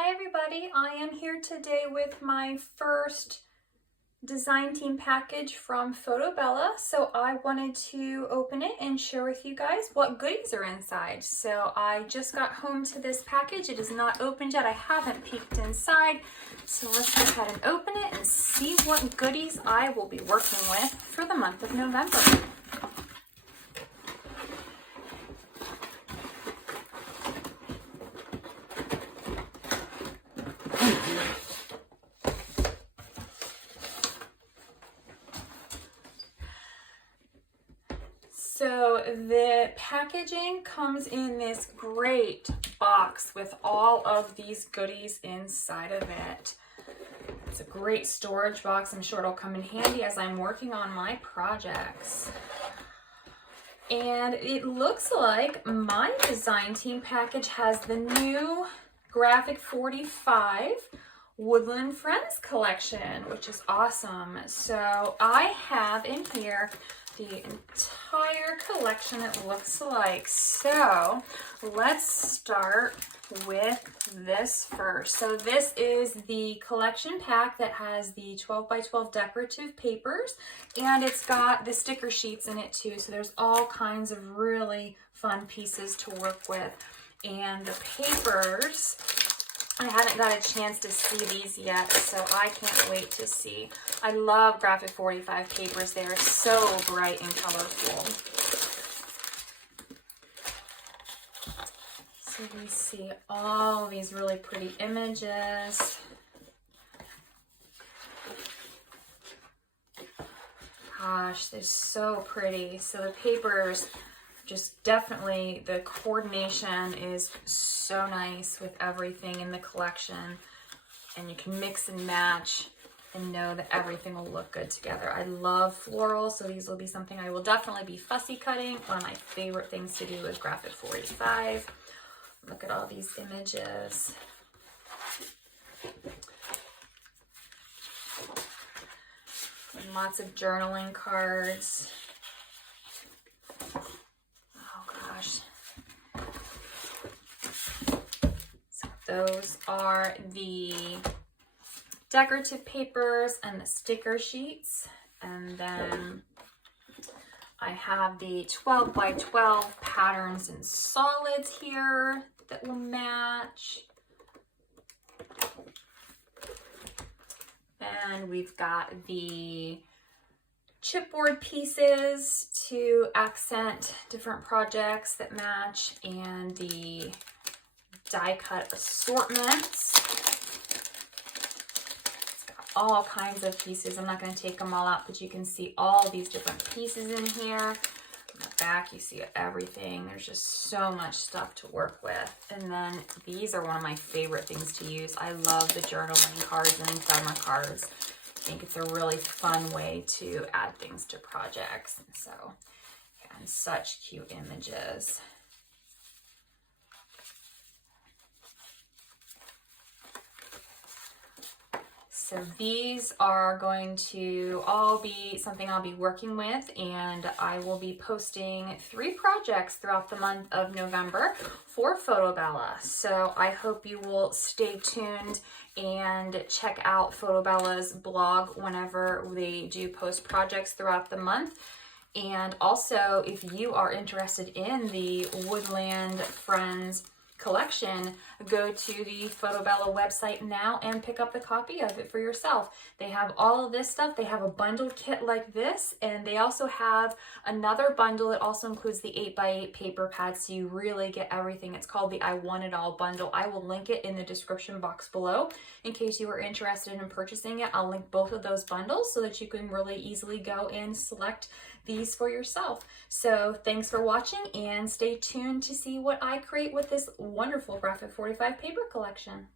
Hi everybody, I am here today with my first design team package from FotoBella. So I wanted to open it and share with you guys what goodies are inside. So I just got home to this package. It is not opened yet. I haven't peeked inside. So let's go ahead and open it and see what goodies I will be working with for the month of November. So the packaging comes in this great box with all of these goodies inside of it. It's a great storage box. I'm sure it'll come in handy as I'm working on my projects. And it looks like my design team package has the new Graphic 45 Woodland Friends collection, which is awesome. So I have in here the entire collection, it looks like. So let's start with this first. So this is the collection pack that has the 12 by 12 decorative papers, and it's got the sticker sheets in it too. So there's all kinds of really fun pieces to work with. And the papers, I haven't got a chance to see these yet, so I can't wait to see. I love Graphic 45 papers. They are so bright and colorful. So we see all these really pretty images. Gosh, they're so pretty. So the papers, just definitely the coordination is so nice with everything in the collection, and you can mix and match and know that everything will look good together. I love floral, so these will be something I will definitely be fussy cutting. One of my favorite things to do is Graphic 45. Look at all these images. And lots of journaling cards. So those are the decorative papers and the sticker sheets. And then I have the 12 by 12 patterns and solids here that will match. And we've got the chipboard pieces to accent different projects that match, and the die cut assortments. It's got all kinds of pieces. I'm not going to take them all out, but you can see all these different pieces in here. On the back, you see everything. There's just so much stuff to work with. And then these are one of my favorite things to use. I love the journaling cards and ephemera cards. I think it's a really fun way to add things to projects. So, yeah, and such cute images. So these are going to all be something I'll be working with, and I will be posting 3 projects throughout the month of November for FotoBella. So I hope you will stay tuned and check out FotoBella's blog whenever they do post projects throughout the month. And also, if you are interested in the Woodland Friends collection, go to the FotoBella website now and pick up the copy of it for yourself. They have all of this stuff. They have a bundled kit like this, and they also have another bundle. It also includes the 8x8 paper pads, so you really get everything. It's called the I Want It All bundle. I will link it in the description box below in case you are interested in purchasing it. I'll link both of those bundles so that you can really easily go and select these for yourself. So thanks for watching, and stay tuned to see what I create with this wonderful Graphic 45 paper collection.